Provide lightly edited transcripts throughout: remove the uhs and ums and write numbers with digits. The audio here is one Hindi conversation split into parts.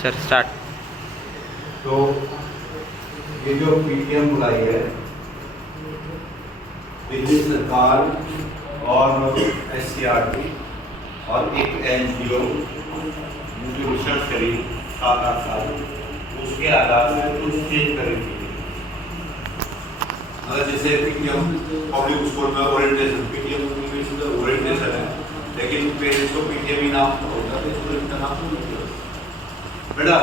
चल स्टार्ट। तो ये जो पीटीएम बुलाई है दिल्ली सरकार और एससीईआरटी और एक एनजीओ जो रिसर्च करी 7-8 साल उसके आधार से कुछ चेंज करी थी। मतलब जैसे पीटीएम पब्लिक स्कूल में ओरिएंटेशन, पीटीएम इंग्लिश में ओरिएंटेशन है, लेकिन पेरेंट्स को पीटीएम ही नाम होता है, स्टूडेंट का नाम बेटा।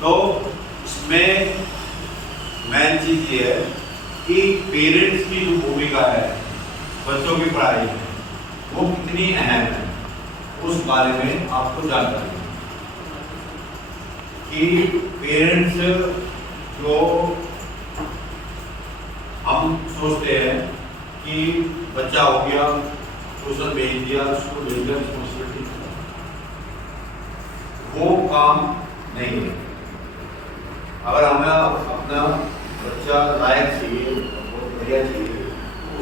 तो इसमें मेन चीज ये है कि पेरेंट्स की जो भूमिका है बच्चों की पढ़ाई में वो कितनी अहम है, उस बारे में आपको जानकारी है कि पेरेंट्स जो हम सोचते हैं कि बच्चा हो गया, ट्यूशन भेज दिया, उसको भेज दिया, रिस्पॉन्सिबिलिटी, वो काम नहीं है। अगर हमें अपना बच्चा लायक चाहिए, बहुत बढ़िया चाहिए, तो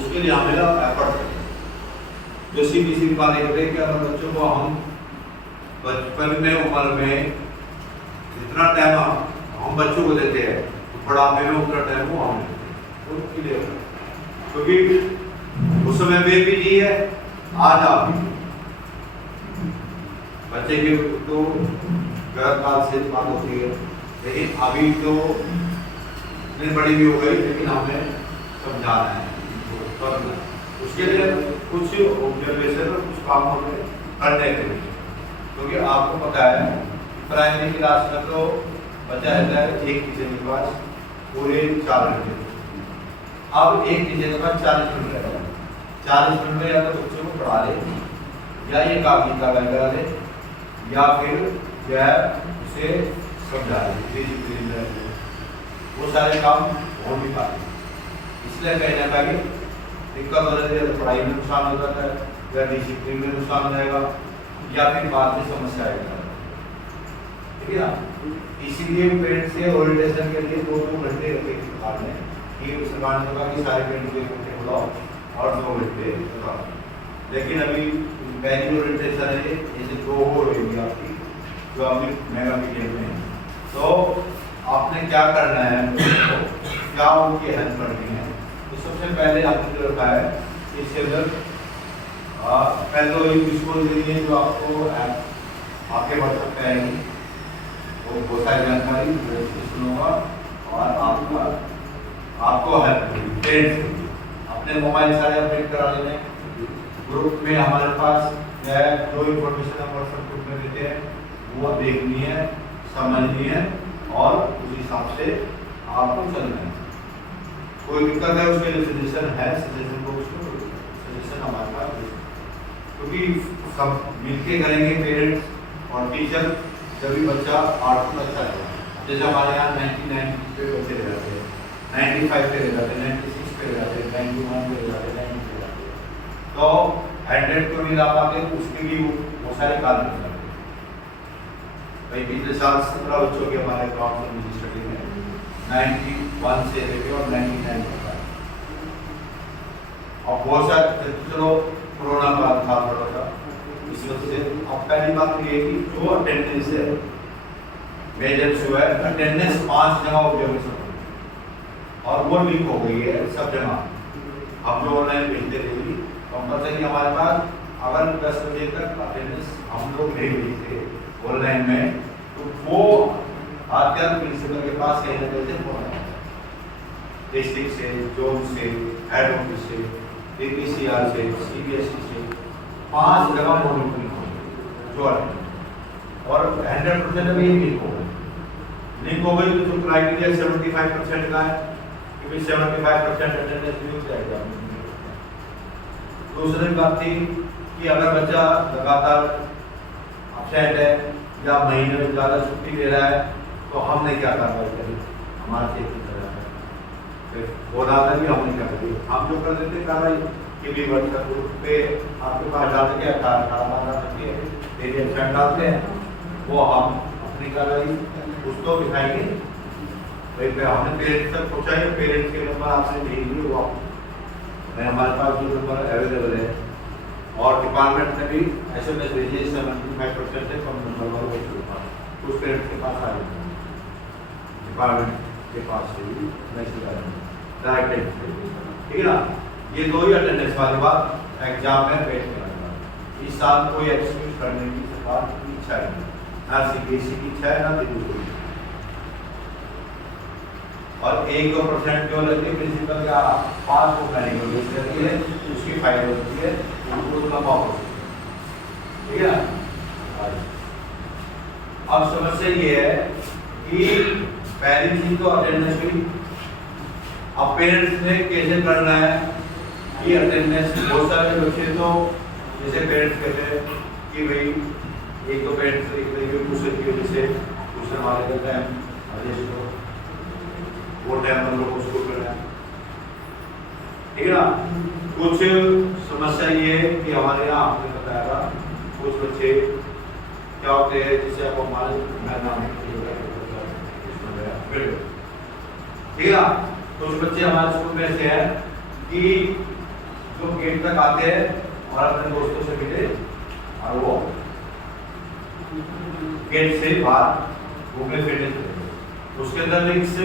उसके लिए हमें एफर्ट करें। जो सीधी बात करें कि अगर बच्चों को हम बचपन में उम्र में जितना टाइम हम बच्चों को देते हैं तो बुढ़ापे में उतना टाइम वो हमें देते हैं, क्योंकि उस समय वे भी जी है, आज आप भी। बच्चे की तो गर्भकाल से बात होती है, लेकिन अभी तो इतनी बड़ी भी हो गई, लेकिन हमें समझाना है, करना है। उसके लिए कुछ ऑब्जर्वेशन और कुछ काम हमें करने के लिए, क्योंकि आपको पता है प्राइमरी क्लास में तो बच्चा रहता है एक टीचर के पास पूरे 4 घंटे। अब एक टीचर के पास 40 मिनट रहता है, 40 मिनट में या तो बच्चों को पढ़ा ले, या ये कागजी कार्रवाई करा ले, या फिर जो है उसे समझा ले, वो सारे काम हो नहीं पाते। इसलिए कहीं ना कहीं दिक्कत हो जाती है, तो पढ़ाई में नुकसान हो जाता है, या डिसिप्लिन में नुकसान हो जाएगा, या फिर बाद में समस्या आएगा, ठीक है ना। इसीलिए पेरेंट्स से ओरिएंटेशन के लिए 2-2 घंटे रखे सरकार ने, कि सरकार ने कहा कि सारे पेरेंट्स को 1 घंटे बुलाओ और 2 घंटे बताओ। लेकिन अभी पहली ओरिएंटेशन है जैसे 2 हो रही है आपकी, जो अभी मेगा पीटीएम में, तो आपने क्या करना है, क्या उनकी हेल्प करनी है। तो सबसे पहले आपने जो रखा है इसके अंदर पहले तो स्कूल के लिए जो आपको आपके व्हाट्सएप पे आएगी, वो बहुत सारी जानकारी होगा और आपको हेल्प करेगी। पेरेंट्स अपने मोबाइल सारे अपडेट करा लेने, ग्रुप में हमारे पास जो इन्फॉर्मेशन हम व्हाट्सएप ग्रुप में देते हैं वो देखनी है, समझनी है और उस हिसाब से आपको चलना है। कोई दिक्कत है उसके लिए सजेशन है, सजेशन को सजेशन हमारे पास, क्योंकि सब मिलके करेंगे पेरेंट्स और टीचर, जब भी बच्चा आउटपुट अच्छा है। जैसे हमारे यहाँ 99 पे बच्चे रह जाते हैं, 95 पे रह जाते हैं, 96 पे रह जाते हैं, 91 पे रह जाते हैं, 90 पे रह जाते हैं, तो 100 को नहीं ला पाते, उसके भी बहुत सारे कारण हो जाते हैं। भाई पिछले साल 17 बच्चों के हमारे अकाउंट में स्टडी में 91 से लेकर और 99 तक आए, और बहुत सारे, चलो कोरोना का था थोड़ा सा इस वजह से। अब पहली बात ये कि जो अटेंडेंस है मेजर जो है, अटेंडेंस 5 जगह ऑब्जर्वेशन और वो लिंक हो गई है सब जगह। हम लोग ऑनलाइन भेजते रहेंगे, कंपल्सरी हमारे पास अगर 10 बजे तक अटेंडेंस हम लोग नहीं भेजते ऑनलाइन में, तो वो आत्यार प्रिंसिपल के पास कहीं ना कहीं से फोन आता है, डिस्ट्रिक्ट से, जोन से, हेड ऑफिस से, डीपीसीआर से, सीबीएसई से, 5 जगह मॉनिटरिंग जो है, और 100% अभी लिंक हो गई। लिंक हो गई तो क्राइटेरिया 75% का है, क्योंकि 75% अटेंडेंस भी हो जाएगा। दूसरी बात थी कि अगर बच्चा लगातार अपसेंट है या महीने में ज़्यादा छुट्टी ले रहा है, तो हमने क्या कार्रवाई करी, हमारे चेक वो दादा भी हमने क्या करी, हम जो कर देते कार्रवाई कि भी व्हाट्सएप ग्रुप पे आपके पास डाल के 18 डालते हैं, वो हम अपनी कार्रवाई उसको दिखाएंगे। भाई हमने पेरेंट्स तक पहुँचाए, पेरेंट्स के नंबर आपने भेज दिए, वो हमारे पास जो नंबर अवेलेबल है, और डिपार्टमेंट ने भी SMS भेजिए 75% से कम नंबर पेरेंट्स के पास आ जाता है, डिपार्टमेंट के पास से भी मैसेज आ जाता है डायरेक्ट, ठीक है ना। ये दो ही अटेंडेंस वाली बात एग्जाम में पेश करना। इस साल कोई एक्सक्यूज करने की सरकार की इच्छा नहीं, ना सीबीएसई की इच्छा है ना दिल्ली की। और 1-2% जो लगती है प्रिंसिपल या पास को करने की बेस रहती है, उसकी फाइल होती है, उनको उतना वापस, ठीक है ना। अब समस्या ये है कि पहली चीज तो अटेंडेंस हुई। अब पेरेंट्स ने कैसे करना है कि अटेंडेंस, बहुत सारे बच्चे तो जैसे पेरेंट्स कहते हैं कि भाई एक दो पेरेंट्स दूसरे की वजह से दूसरे हमारे कहते हैं वो टाइम हम लोग उसको करना है, ठीक है ना। कुछ समस्या ये है कि हमारे यहाँ आपने बताया था कुछ बच्चे क्या होते हैं जिसे आप हमारे ठीक है ना। कुछ बच्चे हमारे स्कूल में ऐसे हैं कि जो गेट तक आते हैं और अपने दोस्तों से मिले और वो गेट से बाहर घूमने फिरने चले। उसके अंदर रिक्स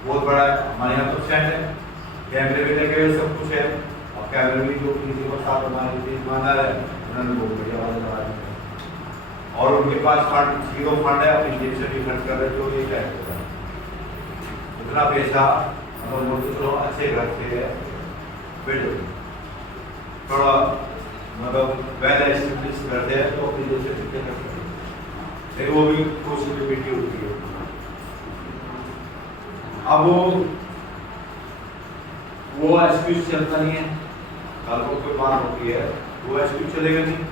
बहुत बड़ा है। हमारे यहाँ तो स्टैंड है, कैमरे भी लगे हुए, सब कुछ है, और कैमरे भी जो किसी को साथ हमारे ईमानदार है उन्होंने बहुत बढ़िया आवाज लगा दी और उनके पास फंड, जीरो फंड है, अपनी जेब से भी खर्च कर रहे जो ये क्या है उतना पैसा, मतलब वो तो अच्छे घर से है बेटे, थोड़ा मतलब वेल एस्टेब्लिश करते हैं तो अपनी जेब से खर्च करते हैं, लेकिन वो भी पॉसिबिलिटी होती है। अब वो एक्सक्यूज चलता नहीं है, कल को कोई बात होती है वो एक्सक्यूज चलेगा नहीं।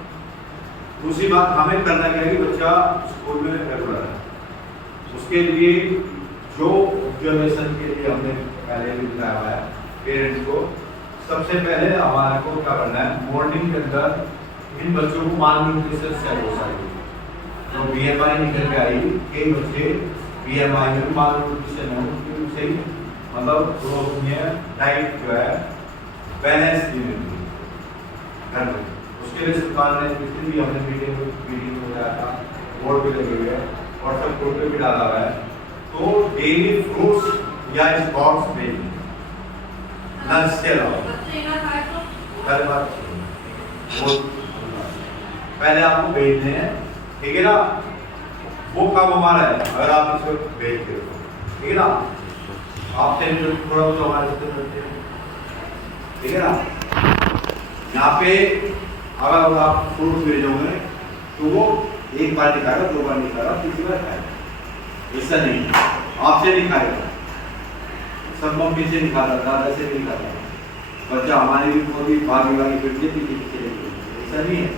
दूसरी बात हमें करना क्या है कि बच्चा स्कूल में रेगुलर है, उसके लिए जो ऑब्जर्वेशन के लिए हमने पहले भी बताया हुआ है पेरेंट्स को, सबसे पहले हमारे को क्या करना है, मॉर्निंग के अंदर इन बच्चों को माल न्यूट्रिशन सेट हो सकती है। जो बीएमआई निकल के आई, कई बच्चे बीएमआई में माल न्यूट्रिशन है, उनसे मतलब डाइट जो है बैलेंस दी मिलती है घर में। उसके लिए सरकार ने जितनी भी हमने मीटिंग में बताया था, बोर्ड भी लगे हुए हैं और सब बोर्ड पे भी डाला हुआ है, तो डेली फ्रूट्स या स्प्राउट्स में लंच के अलावा पहले आपको भेजने हैं, ठीक है ना। वो काम हमारा है, अगर आप इसको भेजते हो, ठीक है ना, आपसे थोड़ा तो हमारे से करते हैं, ठीक है ना। यहाँ पे अगर आप फ्रूट भेजोगे तो वो एक बार नहीं खाएगा, दो बार नहीं खाएगा, तीसरी बार खाएगा, ऐसा नहीं आपसे नहीं खाएगा, सब मम्मी से नहीं खाता, दादा से नहीं खाता, बच्चा हमारी भी थोड़ी भागी वागी बेटी थी, ऐसा नहीं है।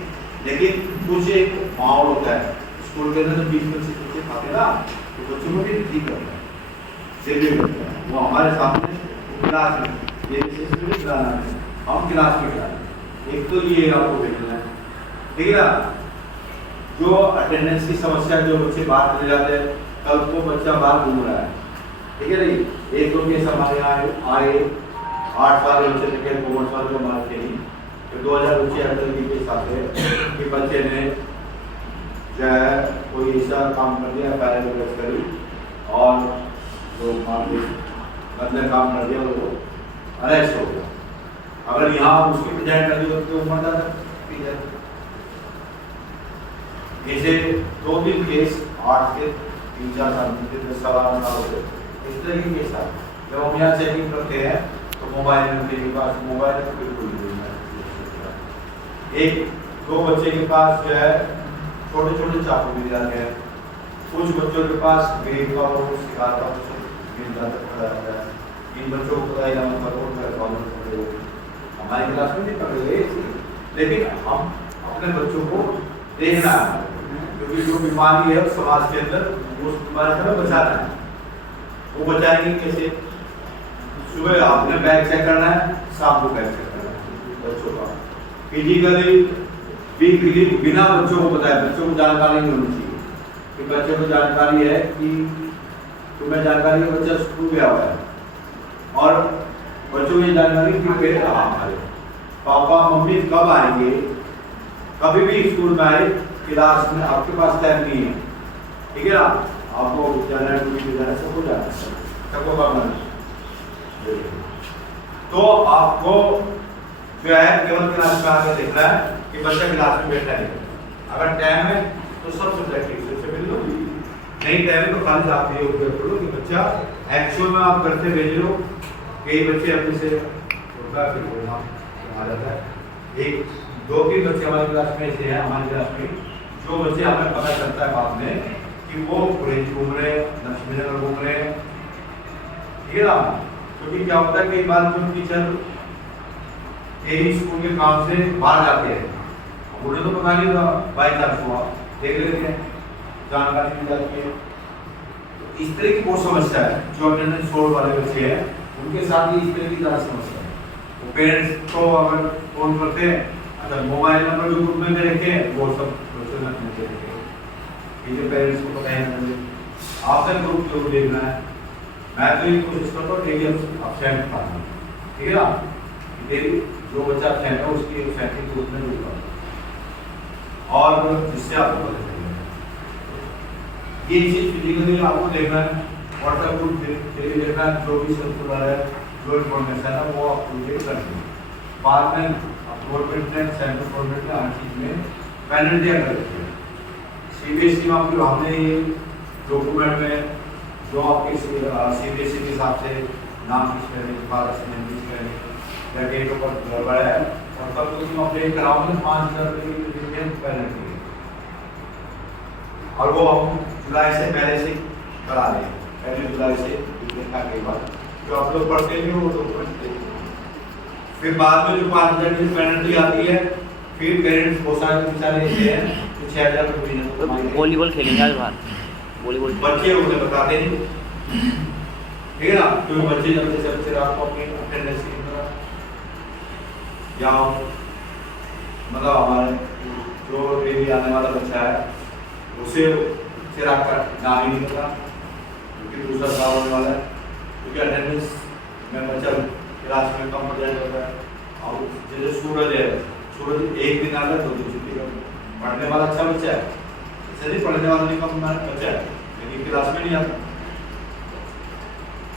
लेकिन कुछ एक माहौल होता है स्कूल के अंदर, 20-25 बच्चे खाते ना, तो बच्चों को भी ठीक करता है, सेलिब्रेट करता है। वो हमारे सामने क्लास में ये हम क्लास में डालें, एक तो ये आपको देखना है, ठीक है ना। जो अटेंडेंस की समस्या, जो बच्चे बाहर चले जाते हैं, कल को बच्चा बाहर घूम रहा है, ठीक है नहीं, एक दो केस हमारे यहाँ आए 8 साल के बच्चे थे, कॉमर्स वाले को हमारे थे नहीं, तो 2000 बच्चे अंदर के केस आते हैं कि बच्चे ने जो है कोई ऐसा काम कर दिया पैराग्राफ करी और जो गंदा काम कर दिया वो अरेस्ट हो गया। अगर यहाँ उसकी प्रेजेंट कर दी होती तो मर जाता। ऐसे 2-3 केस 8 से 3-4 साल 10 साल हो गए, इस तरह के केस आए। जब हम यहाँ चेकिंग करते हैं तो मोबाइल में के पास मोबाइल बिल्कुल नहीं, 1-2 बच्चे के पास जो है छोटे छोटे चाकू मिल जाते हैं, कुछ बच्चों के पास ग्रेड का और शिकार का मिल जाता है। इन बच्चों को पता ही ना मतलब हमारी क्लास में नहीं पढ़े गए, लेकिन हम अपने बच्चों को देखना है, क्योंकि जो बीमारी है समाज के अंदर उस बीमारी से हमें बचाना है। वो बचाएंगे कैसे? सुबह आपने बैग चेक करना है, शाम को बैग चेक करना है बच्चों का, फिजिकली बिना बच्चों को बताए, बच्चों को जानकारी नहीं होनी चाहिए कि बच्चों को जानकारी है कि तुम्हें जानकारी है बच्चा स्कूल गया हुआ है, और बच्चों की जानकारी क्यों पे हमारे पापा मम्मी कब आएंगे, कभी भी स्कूल में आए, क्लास में आपके पास टाइम नहीं है, ठीक है ना। आपको जाना है टूटी जाना है सब हो जाना है, सबको करना है। तो आपको जो है केवल क्लास में आके देखना है कि बच्चा क्लास में बैठा है। अगर टाइम है तो सब सब्जेक्ट से मिल लो, नहीं टाइम है तो खाली आप ये करो कि बच्चा एक्चुअल में आप करते भेज लो। कई बच्चे अपने से होता है फिर आ जाता है। एक दो तीन बच्चे हमारी क्लास में ऐसे हैं, हमारी क्लास में जो बच्चे हमें पता चलता है बाद में कि वो पुरेज घूम रहे हैं, लक्ष्मीनगर घूम रहे हैं, ठीक है ना। क्योंकि क्या होता है कई बार जो टीचर यही स्कूल के काम से बाहर जाते हैं, उन्हें तो पता नहीं था, बाई चांस हुआ देख लेते हैं, जानकारी मिल जाती है। तो इस तरह की बहुत समस्या है। जो अटेंडेंस छोड़ वाले बच्चे हैं उनके साथ ही इस तरह की ज़्यादा समस्या है। वो पेरेंट्स को अगर फोन करते हैं, अच्छा मोबाइल नंबर जो ग्रुप में रखे हैं वो सब मिलते हैं, जो पेरेंट्स को पता है। आपका ग्रुप जरूर देखना है। मैं तो ये कोशिश करता हूँ डेली अपसेंट पाना, ठीक है ना। डेली जो बच्चा अपसेंट है उसकी अपसेंट ग्रुप में जुड़ता हूँ और जिससे आपको पता चलेगा। ये चीज़ फिजिकली आपको देखना है, व्हाट्सएप ग्रुप डेली देखना है, जो भी सब है जो इन्फॉर्मेशन है वो आप डेली करते हैं। बाद में गवर्नमेंट ने सेंट्रल गवर्नमेंट ने हर चीज़ में पेनल्टी दिया करती है। CBSE में आपको हमने ये डॉक्यूमेंट में जो आपके CBSE के हिसाब से नाम किस करें, फादर से नेम किस करें, या डेट ऑफ बर्थ गड़बड़ है और तब तो तुम अपडेट कराओगे 5,000 रुपये की पेनल्टी है। और वो हम जुलाई से पहले से करा रहे हैं, पहले जुलाई से कई बार जो आप लोग पढ़ते हैं वो डॉक्यूमेंट देते हैं। फिर बाद में जो 5,000 की पेनल्टी आती है, फिर पेरेंट्स बहुत सारे बेचारे ऐसे हैं तो 6,000 रुपये वॉलीबॉल खेलेंगे आज बाहर, वॉलीबॉल बच्चे उन्हें बताते नहीं, ठीक है ना। क्योंकि बच्चे जब जैसे बच्चे रात को अपनी अटेंडेंस की या मतलब हमारे जो डेली आने वाला बच्चा है उसे चिराग का नाम ही नहीं पता क्योंकि दूसरा साल होने वाला है, क्योंकि अटेंडेंस में बच्चा क्लास में कम हो जाता है। और जैसे सूरज है, सूरज एक दिन आता है 2 दिन छुट्टी कर, पढ़ने वाला अच्छा बच्चा है, नहीं पढ़ने वाला नहीं कम बच्चा है लेकिन क्लास में नहीं आता।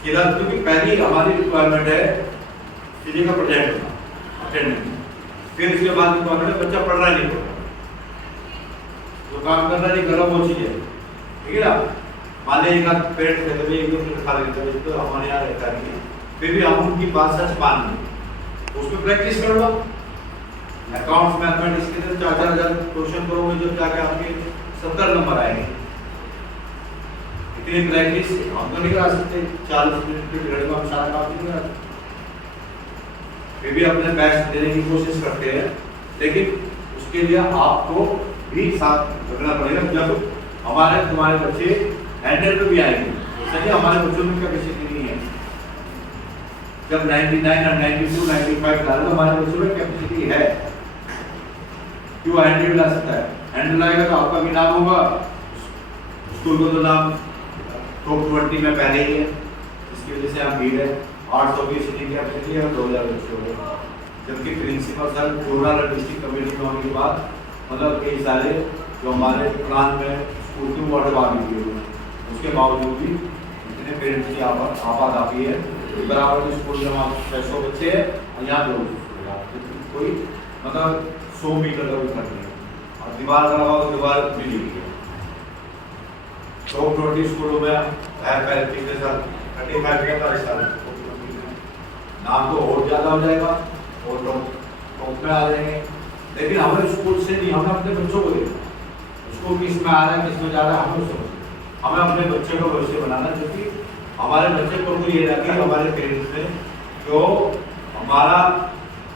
क्लास क्योंकि पहली हमारी रिक्वायरमेंट है फिजिकल प्रेजेंट होना अटेंडेंस, फिर उसके बाद रिक्वायरमेंट है बच्चा पढ़ रहा है नहीं पढ़ रहा, जो काम कर रहा नहीं कर रहा वो चीज़ है, ठीक है ना। मान लीजिए एक पेरेंट्स कहते हैं एक दो खा लेते हैं तो हमारे यहाँ रहता है, फिर भी हम उनकी बात सच मान लें, उसमें प्रैक्टिस कर लो। अकाउंट्स मैथमेटिक्स के लिए 4,000 क्वेश्चन करोगे जो जाके आपके 70 नंबर आएंगे। इतनी प्रैक्टिस हम तो नहीं करा सकते, 40 मिनट के पीरियड में हम सारा काम नहीं करा सकते, फिर भी अपने बेस्ट देने की कोशिश करते हैं। लेकिन उसके लिए आपको भी साथ रखना पड़ेगा। जब हमारे तुम्हारे बच्चे हैंडल पे भी आएंगे, सही हमारे बच्चों में कैपेसिटी नहीं है, जब 99 और 92 95 ला रहे तो हमारे बच्चों में कैपेसिटी है, क्यों हैंडल ला सकता है। हैंडल आएगा तो आपका भी नाम होगा, स्कूल को तो नाम टॉप 20 में पहले ही है, इसकी वजह से हम भीड़ है। 800 की सीटिंग कैपेसिटी है और 2,000 बच्चे हो गए, जबकि principal sir zonal district committee में होने के बाद मतलब कई सारे जो हमारे प्लान में स्कूल की वार्ड वाली हुई है, उसके बावजूद भी इतने पेरेंट्स की आपात आती है। बराबर के स्कूल में वहाँ 600 बच्चे हैं और यहाँ 200, कोई मतलब 100 मीटर का भी फर्क नहीं, और दीवार का लगाओ तो दीवार मिली हुई है। टॉप 20 स्कूलों में पैरेंटिंग के साथ 35 के साथ साल नाम तो और ज़्यादा हो जाएगा और टॉप में आ जाएंगे, लेकिन हमें स्कूल से नहीं, हमें अपने बच्चों को देखना, स्कूल किस में आ रहा है किस में जा रहा है हमें समझना, हमें अपने बच्चे को भविष्य बनाना, क्योंकि हमारे बच्चे को ये लगे हमारे पेरेंट्स ने जो हमारा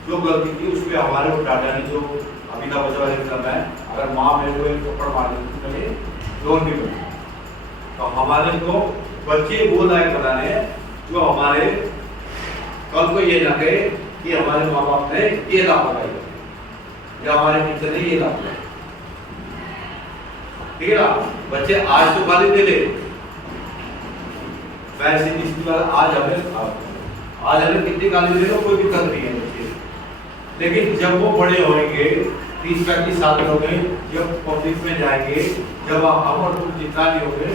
जो गलती थी उस पर हमारे को डाटा नहीं, जो अभी का बचा वाला है, अगर माँ मेरे को एक थप्पड़ मार देती तो मैं जोर नहीं बनता। तो हमारे को बच्चे वो लायक बनाने हैं जो हमारे कल को ये ना कहे कि हमारे माँ बाप ने ये लापरवाही की या हमारे टीचर ने ये लापरवाही, ठीक है ना। बच्चे आज तो गाली दे ले, वैसे इसकी बात आज हमें कितनी गाली दे लो कोई दिक्कत नहीं है बच्चे, लेकिन जब वो बड़े होंगे 30-35 साल के हो गए, जब पब्लिक में जाएंगे, जब हम और तुम जितना नहीं होंगे,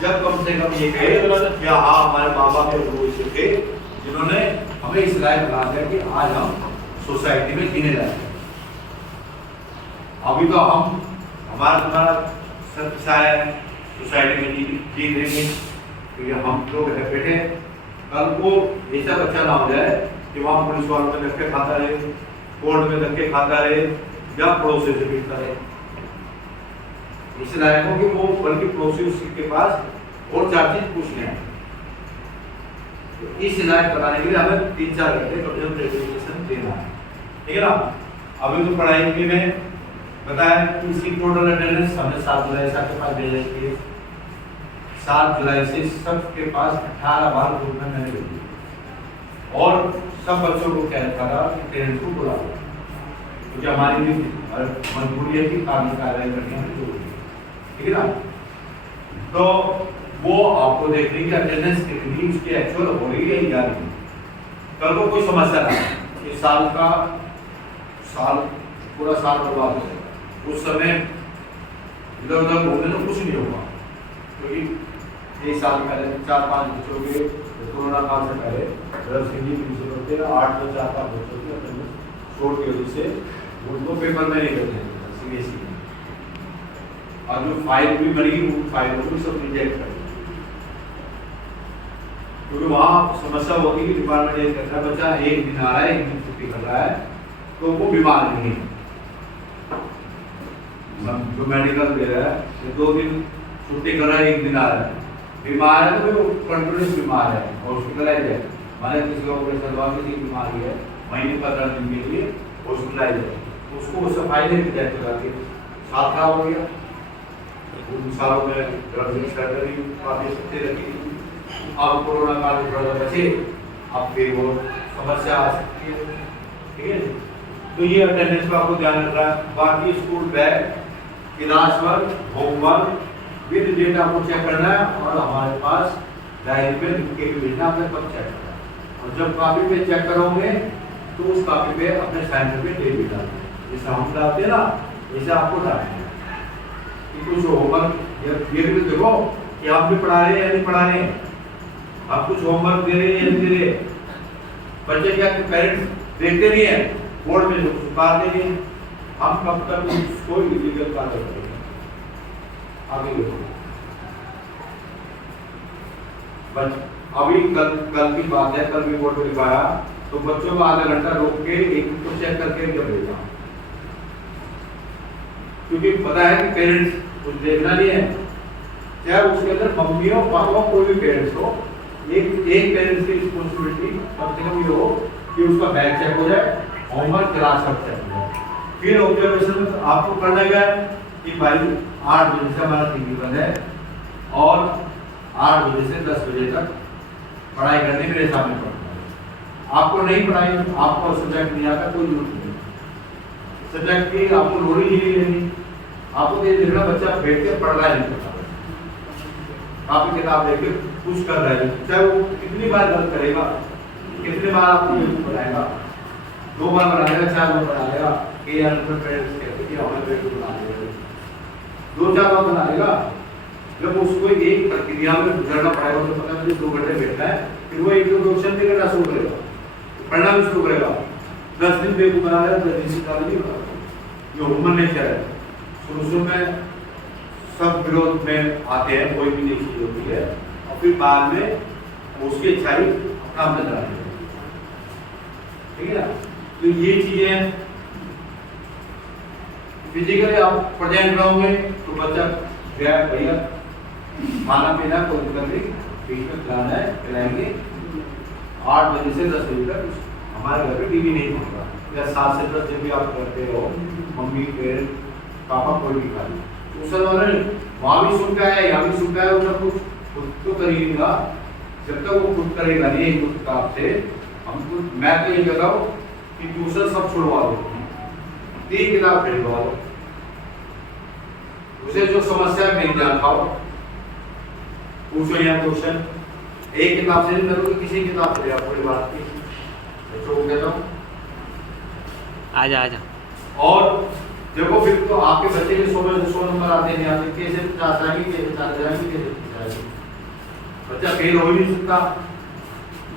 जब कम से कम ये कहे कि हाँ हमारे माँ बाप वो ऐसे थे जिन्होंने हमें इस लायक बना दिया कि आज हम सोसाइटी में जीने लायक हैं। अभी तो हम हमारा तुम्हारा सब है सोसाइटी में जी लेंगे, क्योंकि हम लोग बैठे कल को ऐसा बच्चा ना हो जाए कि वहाँ पुलिस वालों में धक्के खाता रहे, कोर्ट में धक्के खाता रहे या पड़ोसी से पीटता रहे। इस लायक हो कि वो बल्कि पड़ोसी उसके पास और 4 चीज पूछने हैं। तो इस लायक कराने के लिए हमें 3-4 घंटे कम से कम एजुकेशन देना है, ठीक है ना। अभी तो पढ़ाई में बताया कि इसकी टोटल अटेंडेंस हमने 7 जुलाई से आपके पास भेजा है। 7 जुलाई से सबके पास 18 बार ग्रुप में मैंने भेजी और सब बच्चों को क्या लिखा था कि पेरेंट्स को बुलाओ, क्योंकि हमारी भी मजबूरी है कि कानूनी कार्रवाई करनी है जरूरी, ठीक है ना। तो वो आपको देखने की अटेंडेंस कितनी उसकी एक्चुअल हो रही है या नहीं। कल को कोई समस्या ना इस साल का पूरा साल बर्बाद हो जाएगा, उस समय इधर उधर घूमने तो कुछ नहीं होगा, क्योंकि 1 साल पहले 4-5 बच्चों के कोरोना काल से पहले 8 से 4-5 बच्चों की अटेंडेंस शॉर्ट की वजह से उनको पेपर में नहीं करते सीबीएसई में, और जो फाइल भी बनेगी वो फाइल को भी सब रिजेक्ट कर, क्योंकि वहाँ समस्या होगी कि डिपार्टमेंट ये कहता है बच्चा 1 दिन आ रहा है 1 दिन छुट्टी कर रहा है तो वो बीमार नहीं है, जो मेडिकल दे रहा है 2 दिन छुट्टी कर रहा है 1 दिन आ रहा है, बीमार है तो वो कंटिन्यूस बीमार है, हॉस्पिटलाइज है, माने किसी को ऑपरेशन हुआ किसी की बीमारी है महीने 15 दिन के लिए हॉस्पिटलाइज है, उसको सफाई नहीं रिजेक्ट करा के साल खराब हो गया। उन सालों में सर्जरी काफी सस्ती रखी, अब कोरोना काल में थोड़ा बचे, अब फिर वो समस्या आ सकती है, ठीक है। तो ये अटेंडेंस का आपको ध्यान रखना है। बाकी school bag, class work, homework with date आपको चेक करना है, और हमारे पास डायरी पे लिख के भेजना, आपने कब चेक करना है, और जब कॉपी पे चेक करोगे तो उस कॉपी पे अपने सेंटर पे डेट भी डालना, जैसे हम डालते हैं ना वैसे आपको डालना है कि कुछ होमवर्क, ये भी देखो कि आप भी पढ़ा रहे हैं या नहीं पढ़ा रहे हैं, आप कुछ होमवर्क दे रहे हैं या नहीं दे रहे। बच्चे क्या पेरेंट्स देखते नहीं है, बोर्ड में बात नहीं है, हम कब तक उसको इलीगल कार्य करेंगे। आगे देखो अभी कल की बात है, कल भी बोर्ड में लिखाया तो बच्चों को आधा घंटा रोक के एक को चेक करके जब भेजा, क्योंकि पता है कि पेरेंट्स कुछ देखना नहीं है, चाहे उसके अंदर मम्मी हो पापा कोई भी पेरेंट्स हो, एक पेरेंट्स की रिस्पॉन्सिबिलिटी कम से कम ये हो कि उसका बैग चेक हो जाए, होमवर्क क्लास सब चेक हो जाए। फिर ऑब्जर्वेशन आपको करना है कि भाई 8 बजे से हमारा टीवी बंद है और 8 बजे से 10 बजे तक पढ़ाई करने मेरे सामने पढ़ना है। आपको नहीं पढ़ाई, आपको सब्जेक्ट नहीं आता, कोई जरूरत नहीं, सब्जेक्ट की आपको नॉलेज ही नहीं, आपको ये देखना बच्चा बैठ के पढ़ रहा है नहीं पढ़ रहा, काफी किताब लेके कुछ कर रहा है, चाहे वो कितनी बार गलत करेगा, कितनी बार आपको बनाएगा, 2 बार बनाएगा, 4 बार बनाएगा, कि यार पेरेंट्स कहते हैं कि हमें पेरेंट्स को बना देगा, 2-4 बार बनाएगा। जब उसको एक प्रक्रिया में गुजरना पड़ेगा तो पता है 2 घंटे बैठना है, फिर वो इंट्रोडक्शन भी करना शुरू करेगा, पढ़ना भी शुरू करेगा, 10 दिन बेवकूफ बना लेगा, 10 दिन सिखा नहीं बना, ये ह्यूमन नेचर है। शुरू में सब विरोध में आते हैं, कोई भी नहीं चीज होती है, और फिर बाद में उसकी अच्छाई काम नजर आती है, ठीक है ना। तो ये चीजें फिजिकली आप प्रेजेंट रहोगे तो बच्चा गया भैया खाना पीना कोई दिक्कत नहीं, बीच में खिलाना है खिलाएंगे, 8 बजे से 10 बजे तक हमारे घर पे टीवी नहीं होगा, या 7 से 10 जब भी आप करते हो, मम्मी पेरेंट पापा कोई भी खा ली, ट्यूशन वाले वहाँ भी सुन के आया यहाँ भी सुन के आया, उधर कुछ खुद तो करेगा, जब तक वो खुद करेगा नहीं एक किताब से, हमको मैं तो ये कहता हूँ कि ट्यूशन सब छुड़वा दो, 3 किताब खरीदवा दो, उसे जो समस्या नहीं जान पाओ पूछो यहाँ क्वेश्चन, एक किताब से नहीं करोगे किसी किताब से आप पूरी बात की, बच्चों को कहता हूँ आजा। और देखो फिर तो आपके बच्चे के 100 में से 100 नंबर आते हैं, यहाँ पे कैसे 50 आएंगे, कैसे 40 आएंगे, कैसे 50 आएंगे, बच्चा फेल हो ही नहीं सकता।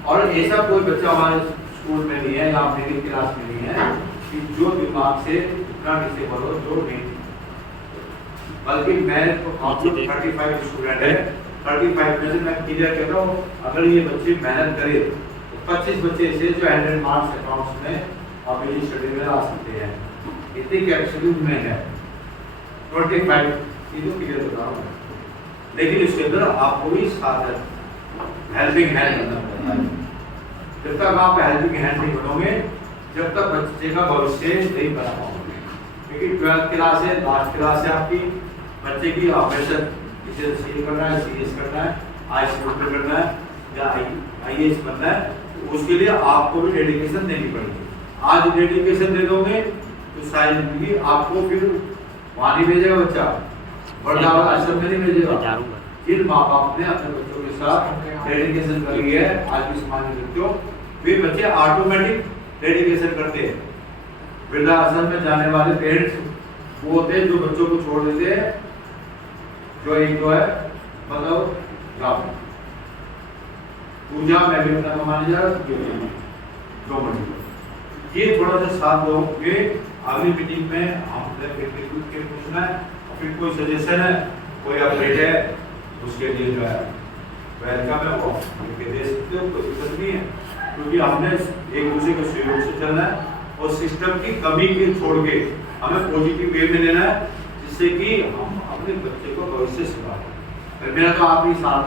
और ऐसा कोई बच्चा हमारे स्कूल में नहीं है या मिडिल क्लास में नहीं है कि जो दिमाग से इतना डिसेबल हो जो नहीं, बल्कि मैं तो 35 स्टूडेंट है, 35 में से मैं क्लियर कहता हूँ अगर ये बच्चे मेहनत करे तो 25 बच्चे ऐसे जो 100 मार्क्स अकाउंट्स में और मेरी स्टडी में आ सकते हैं, इतनी कैपेसिटी में है 25 ये तो क्लियर बता रहा हूँ। लेकिन इसके अंदर आपको भी साथ हेल्पिंग हैंड बनना पड़ता है। जब तक आप हेल्पिंग हैंड नहीं बनोगे, जब तक बच्चे का भविष्य नहीं बना पाओगे, क्योंकि 12th क्लास है, लास्ट क्लास है आपकी, बच्चे की ऑपरेशन किसी सीए करना है, सीएस करना है, आईएएस करना है या आईएएस बनना है, तो उसके लिए आपको भी डेडिकेशन देनी पड़ेगी। आज डेडिकेशन दे दोगे तो शायद जिंदगी आपको फिर वहाँ नहीं भेजेगा बच्चा, वृद्धावस्था आश्रम में नहीं भेजेगा। जिन माँ बाप ने अपने बच्चों के साथ डेडिकेशन करी है, आज भी समाज में देखते हो वे बच्चे ऑटोमेटिक डेडिकेशन करते हैं। वृद्धाश्रम में जाने वाले पेरेंट्स वो होते हैं जो बच्चों को छोड़ देते हैं, जो एक तो है मतलब जाओ पूजा मैं भी अपना कमाने जा रहा हूँ, दो मिनट ये थोड़ा सा साथ दोगे। अगली मीटिंग में हमने फिर पूछना है, फिर कोई सजेशन है, कोई अपडेट है, उसके लिए जो है वेलकम है, वो दे सकते हो, कोई दिक्कत नहीं है, क्योंकि हमने एक दूसरे के सहयोग से चलना है और सिस्टम की कमी के छोड़ के हमें पॉजिटिव वे में लेना है, जिससे कि हम अपने बच्चे को भविष्य सुधारें। मेरा तो आखिरी साल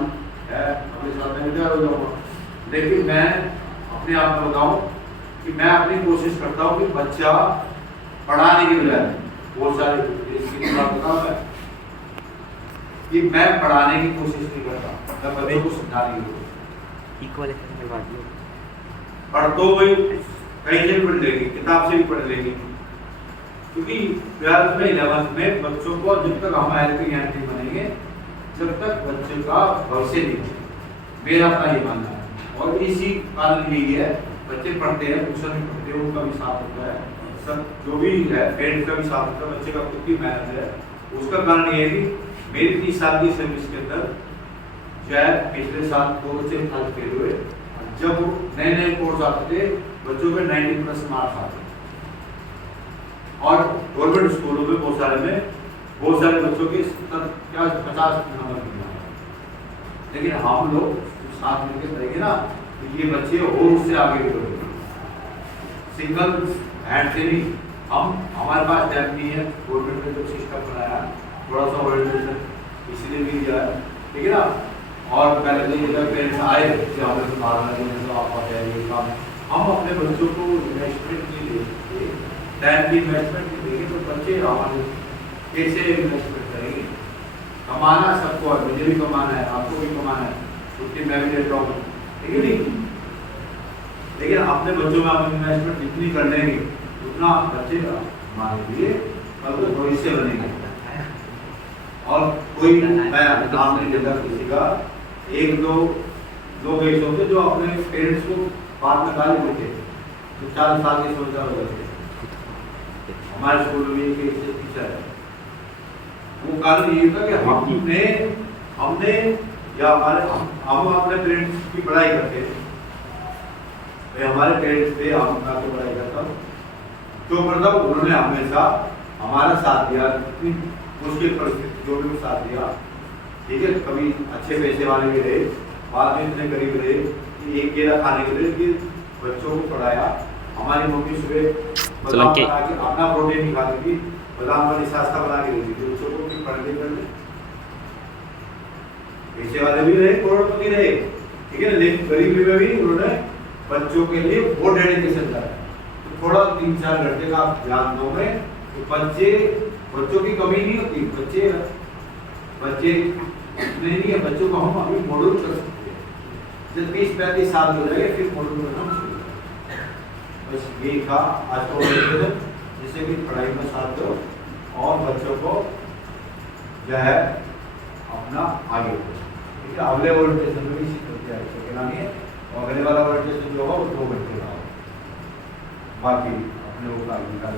है, अगले साल में रिटायर हो जाऊंगा, लेकिन मैं अपने आप में बताऊं कि मैं अपनी कोशिश करता हूं कि बच्चा पढ़ाने की बजाय बहुत सारे बताऊं मैं कि मैं पढ़ाने की कोशिश नहीं करता, मैं बच्चों को समझाने की पढ़ तो वही कहीं से भी पढ़ लेगी, किताब से भी पढ़ लेगी, क्योंकि 12th में 11th में बच्चों को जब तक हम हेल्पिंग हैंड नहीं बनेंगे जब तक बच्चे का भविष्य नहीं बनेगा, मेरा अपना ये मानना है। और इसी कारण यही है बच्चे पढ़ते हैं, ट्यूशन भी पढ़ते हैं, उनका भी साथ होता है, सब जो भी है पेरेंट्स का भी साथ होता है, बच्चे का खुद की मेहनत है। उसका कारण ये है कि मेरी 30 साल की सर्विस के अंदर शायद पिछले साल 2 बच्चे फेल हुए, जब नए कोर्स आते थे बच्चों में 90+ मार्क्स आते थे, और गवर्नमेंट स्कूलों में बहुत सारे बच्चों के 50 नंबर मिला, लेकिन हम लोग साथ मिलकर करेंगे ना तो ये बच्चे और उससे आगे भी बढ़ेंगे। सिंगल हैंड से नहीं, हमारे पास टाइम नहीं है, गवर्नमेंट ने जो सिस्टम बनाया थोड़ा सा ओरिएंटेशन इसलिए भी दिया है, ठीक है ना। और पहले तो ये पेरेंट्स आए कि हमें तो बाहर लगे तो आप ये काम, हम अपने बच्चों को इन्वेस्टमेंट नहीं देंगे, टाइम की इन्वेस्टमेंट नहीं देंगे तो बच्चे हमारे कैसे इन्वेस्टमेंट करेंगे। कमाना सबको है, मुझे भी कमाना है, आपको भी कमाना है, छुट्टी मैं भी देता हूँ, ठीक है नहीं, लेकिन अपने बच्चों में आप इन्वेस्टमेंट जितनी कर लेंगे उतना बच्चे हमारे लिए मतलब भविष्य बनेंगे। और कोई मैं नाम नहीं लेता किसी का, एक दो लोग ऐसे होते जो अपने पेरेंट्स को बाद में गाली देते, तो 4 साल के सोचा हो जाते। हमारे स्कूल में एक टीचर है, वो कारण ये था कि हमने या हम अपने पेरेंट्स की पढ़ाई करते थे, हमारे पेरेंट्स थे, हम उनका तो पढ़ाई करता हूँ, तो मतलब उन्होंने हमेशा हमारा साथ दिया, इतनी मुश्किल परिस्थिति जो भी साथ दिया, ठीक है। कभी अच्छे पैसे वाले भी रहे, बाद में इतने गरीब रहे कि एक केला खाने के लिए कि बच्चों को पढ़ाया। हमारी मम्मी सुबह बादाम बना के अपना प्रोटीन नहीं खाती थी, बादाम वाली नाश्ता बना के देती थी बच्चों को कि पढ़ ले। पैसे वाले भी रहे, करोड़पति रहे, ठीक है ना, लेकिन गरीबी में भी उन्होंने बच्चों के लिए बहुत डेडिकेशन करा। तो थोड़ा 3-4 घंटे का आप ध्यान दोगे तो बच्चों की कमी नहीं होती, बच्चे नहीं है, बच्चों को हम अभी मॉडल कर सकते हैं। जब 30-35 साल हो जाएंगे फिर मॉडल करना शुरू करेंगे। बस यही था आज का, जिससे कि पढ़ाई में साथ दो और बच्चों को जो है अपना आगे बढ़ो, ठीक है। अगले ओरिएंटेशन में भी सीखते और अगले वाला ओरिएंटेशन जो होगा वो 2 घंटे का होगा, बाकी अपने वो कार्य निकाल